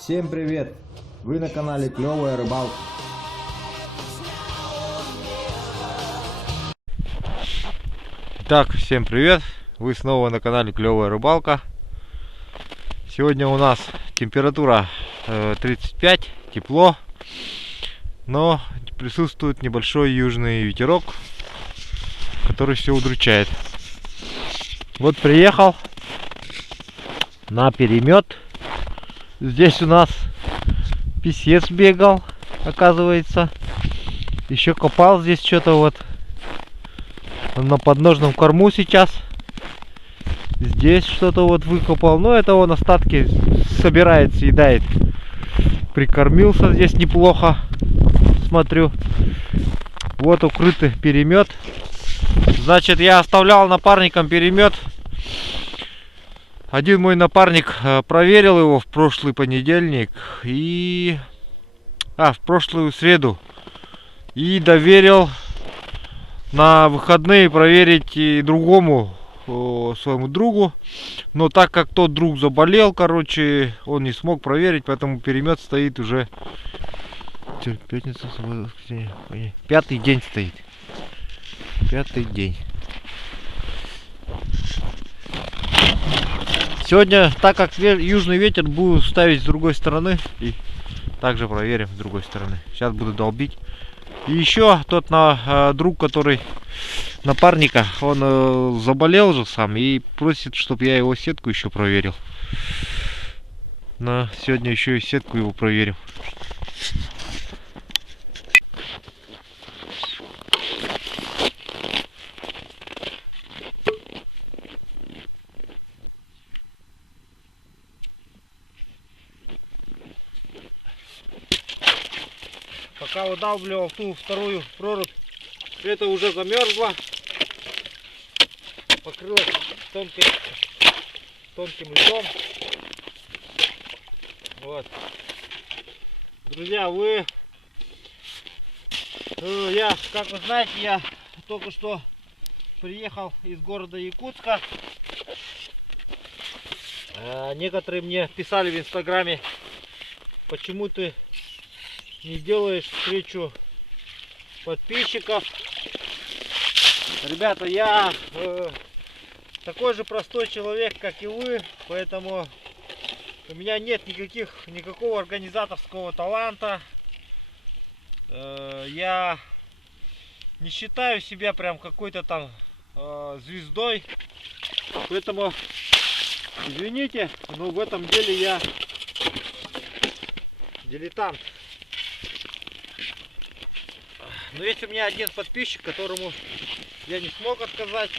Всем привет! Вы на канале Клевая Рыбалка. Так, всем привет! Вы снова на канале Клевая Рыбалка. Сегодня у нас температура 35, тепло, но присутствует небольшой южный ветерок, который все удручает. Вот приехал на перемет. Здесь у нас писец бегал, оказывается. Еще копал здесь что-то вот. Он на подножном корму сейчас. Здесь что-то вот выкопал. Но это он остатки собирает, съедает. Прикормился здесь неплохо. Смотрю. Вот укрытый перемет. Значит, я оставлял напарником перемет. Один мой напарник проверил его в прошлый понедельник и... в прошлую среду. И доверил на выходные проверить и другому своему другу. Но так как тот друг заболел, короче, он не смог проверить, поэтому перемет стоит уже... Пятница, воскресенье, пятый день стоит. Пятый день. Сегодня, так как южный ветер, буду ставить с другой стороны и также проверим с другой стороны. Сейчас буду долбить. И еще тот друг, который напарника, он заболел же сам и просит, чтобы я его сетку еще проверил. Сегодня еще и сетку его проверим. Пока выдавливал ту вторую прорубь, это уже замерзло, покрылось тонким льдом. Вот, друзья, как вы знаете, я только что приехал из города Якутска. Некоторые мне писали в инстаграме, почему ты не делаешь встречу подписчиков. Ребята, я такой же простой человек, как и вы, поэтому у меня нет никакого организаторского таланта. Я не считаю себя прям какой-то там звездой, поэтому извините, но в этом деле я дилетант. Но есть у меня один подписчик, которому я не смог отказать.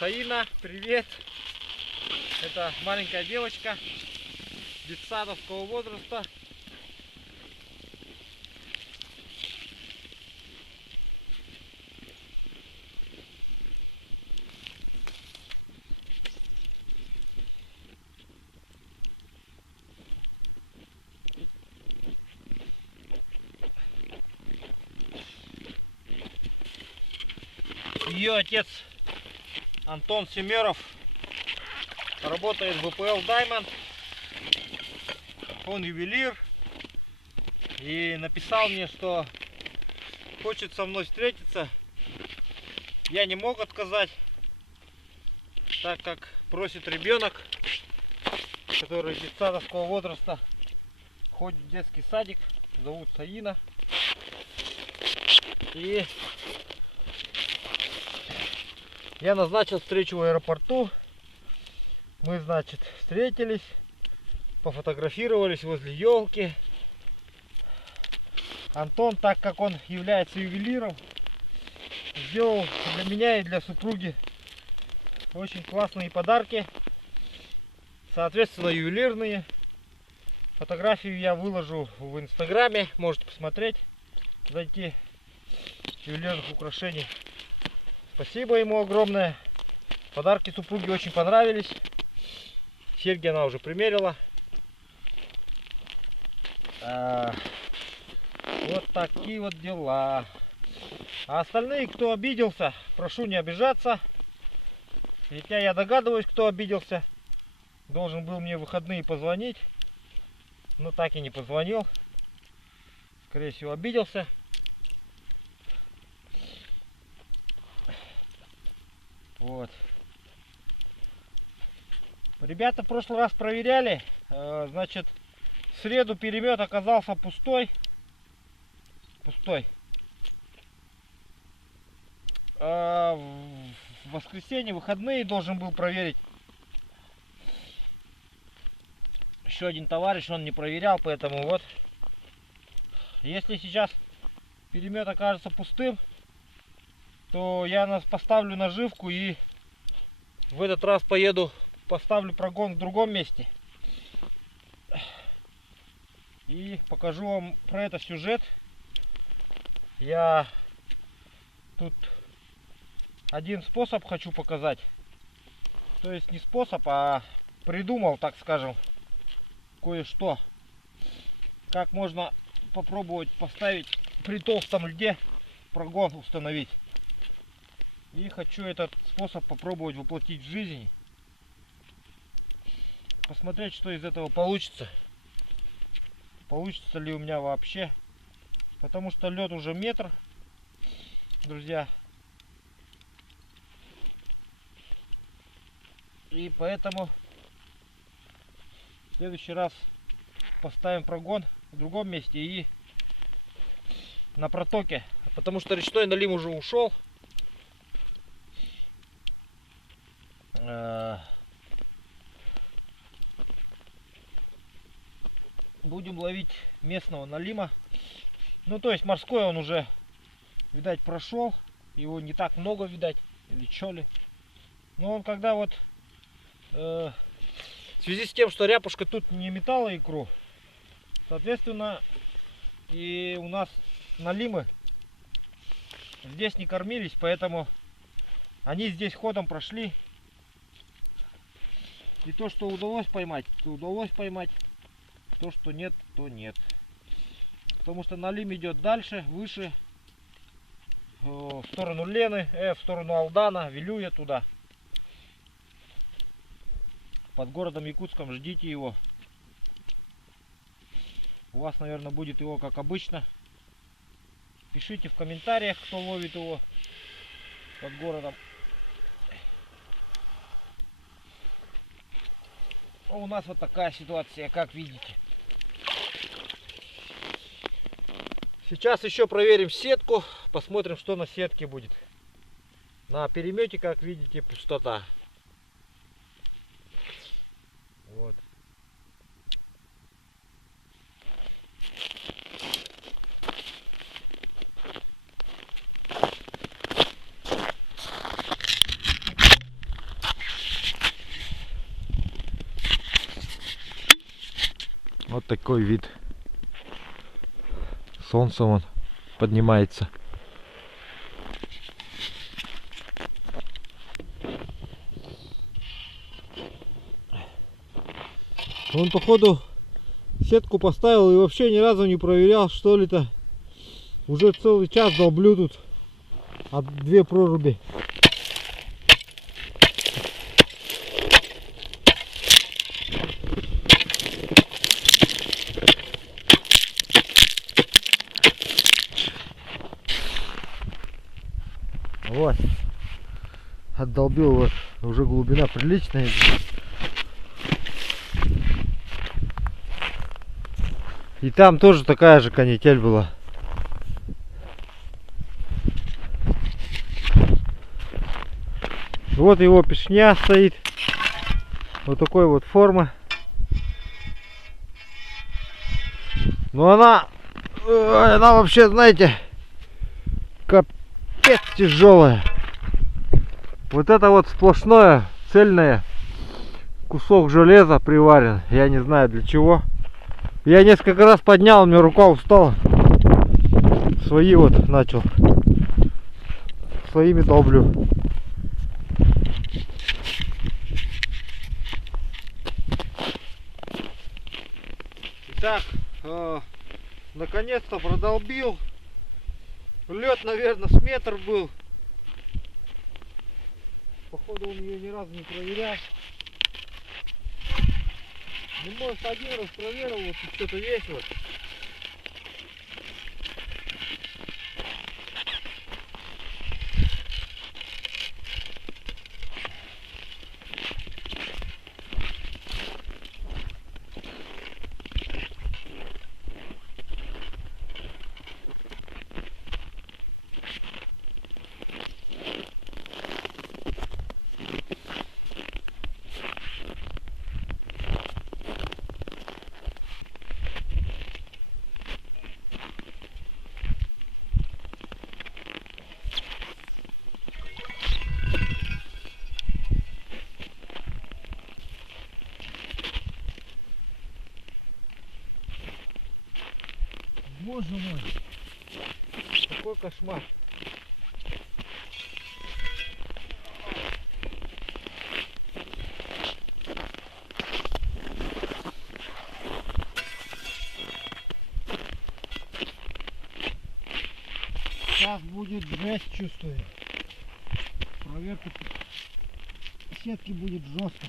Саина, привет. Это маленькая девочка детсадовского возраста. Ее отец Антон Семеров работает в ВПЛ Diamond. Он ювелир и написал мне, что хочет со мной встретиться. Я не мог отказать, так как просит ребенок, который детсадовского возраста, ходит в детский садик, зовут Саина. И я назначил встречу в аэропорту. Мы, значит, встретились, пофотографировались возле елки. Антон, так как он является ювелиром, сделал для меня и для супруги очень классные подарки. Соответственно, ювелирные. Фотографию я выложу в инстаграме. Можете посмотреть, зайти. Ювелирных украшений. Спасибо ему огромное. Подарки супруге очень понравились. Серьги она уже примерила. Вот такие вот дела. А остальные, кто обиделся, прошу не обижаться. Хотя я догадываюсь, кто обиделся. Должен был мне в выходные позвонить. но так и не позвонил. Скорее всего, обиделся. Вот. Ребята в прошлый раз проверяли. Значит, в среду перемет оказался пустой. Пустой. В воскресенье, выходные должен был проверить. Еще один товарищ, он не проверял, поэтому вот. Если сейчас перемет окажется пустым, то я нас поставлю наживку и в этот раз поеду, поставлю прогон в другом месте. И покажу вам про это сюжет. Я тут один способ хочу показать. То есть не способ, а придумал, так скажем, кое-что. Как можно попробовать поставить при толстом льде прогон установить. И хочу этот способ попробовать воплотить в жизнь. Посмотреть, что из этого получится. Получится ли у меня вообще. Потому что лед уже метр, друзья. И поэтому в следующий раз поставим прогон в другом месте и на протоке. Потому что речной налим уже ушел. Будем ловить местного налима. Ну, то есть морской он уже, видать, прошел. Его не так много, видать, или чё ли. Но он когда вот в связи с тем, что ряпушка тут не метала икру, соответственно, и у нас налимы здесь не кормились, поэтому они здесь ходом прошли. И то, что удалось поймать, то удалось поймать. То, что нет, то нет. Потому что налим идет дальше, выше, в сторону Лены, в сторону Алдана, Вилюя туда. Под городом Якутском ждите его. У вас, наверное, будет его как обычно. Пишите в комментариях, кто ловит его под городом. А у нас вот такая ситуация, как видите. Сейчас еще проверим сетку, посмотрим, что на сетке будет. На перемете, как видите, пустота. Вот. Вот такой вид. Солнце вон поднимается. Он, походу, сетку поставил и вообще ни разу не проверял, что ли-то. Уже целый час долблю тут от две проруби. Вот, отдолбил, вот, уже глубина приличная. И там тоже такая же канитель была. Вот его пешня стоит. Вот такой вот формы. Но она вообще, знаете, капец тяжелая. Вот это вот сплошное, цельное кусок железа приварен. Я не знаю для чего. Я несколько раз поднял, у меня рука устала. Свои вот начал. Своими долблю. Итак, наконец-то продолбил. Лед, наверное, с метр был. Походу он ее ни разу не проверял. Ну, может, один раз проверил, вот тут что-то есть вот. Боже мой, какой кошмар. Сейчас будет жесть, чувствую. Проверка сетки будет жестко.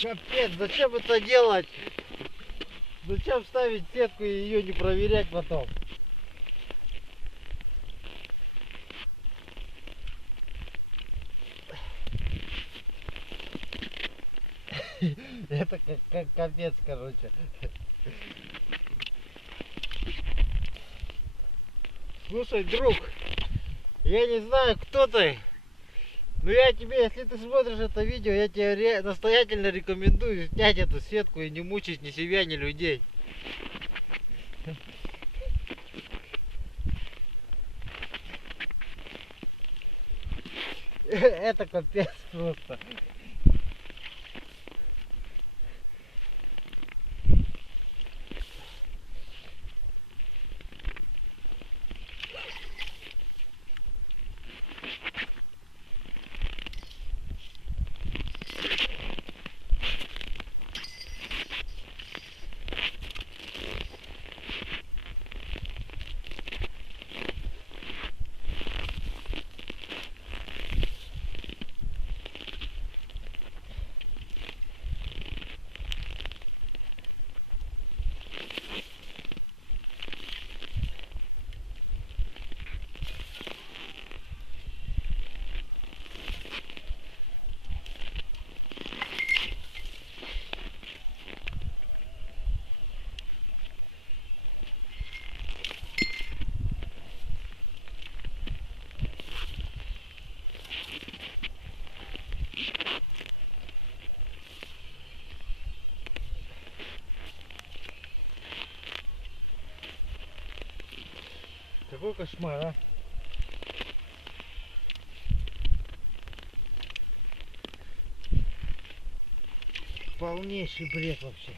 Капец, зачем это делать? Зачем ставить сетку и ее не проверять потом? Это как капец, короче. Слушай, друг, я не знаю, кто ты, но я тебе, если ты смотришь это видео, я тебе настоятельно рекомендую снять эту сетку и не мучить ни себя, ни людей. Это капец просто. Какой кошмар, а? Полнейший бред вообще.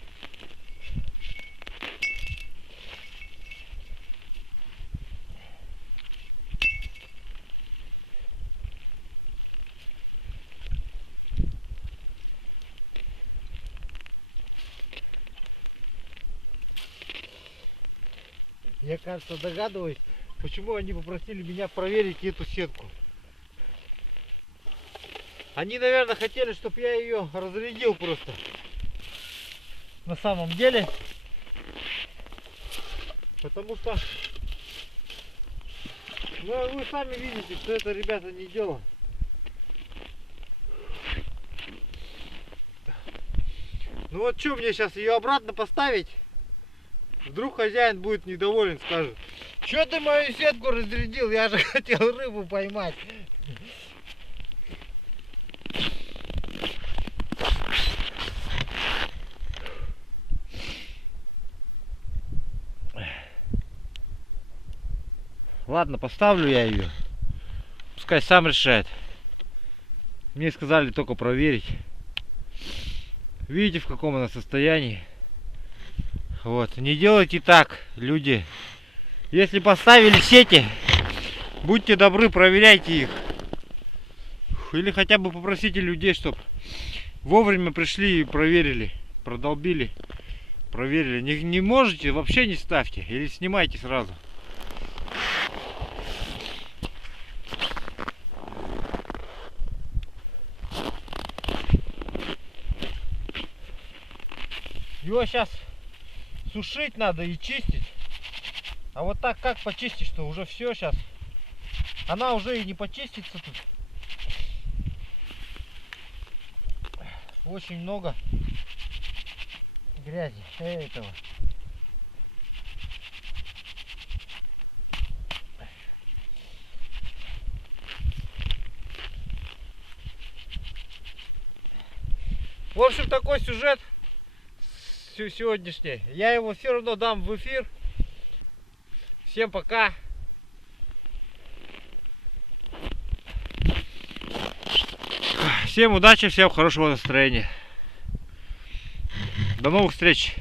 Я, кажется, догадываюсь, почему они попросили меня проверить эту сетку. Они, наверное, хотели, чтобы я ее разрядил просто. На самом деле. Потому что, ну, вы сами видите, что это, ребята, не дело. Ну вот что мне сейчас ее обратно поставить? Вдруг хозяин будет недоволен, скажет: что ты мою сетку разрядил, я же хотел рыбу поймать. Ладно, поставлю я ее. Пускай сам решает. Мне сказали только проверить. Видите, в каком она состоянии. Вот. Не делайте так, люди. Если поставили сети, будьте добры, проверяйте их. Или хотя бы попросите людей, чтобы вовремя пришли и проверили. Продолбили. Проверили. Не можете, вообще не ставьте. Или снимайте сразу. Его сейчас сушить надо и чистить. А вот так как почистить, что уже все сейчас. Она уже и не почистится тут. Очень много грязи этого. В общем, такой сюжет сегодняшний. Я его все равно дам в эфир. Всем пока. Всем удачи, всем хорошего настроения. До новых встреч.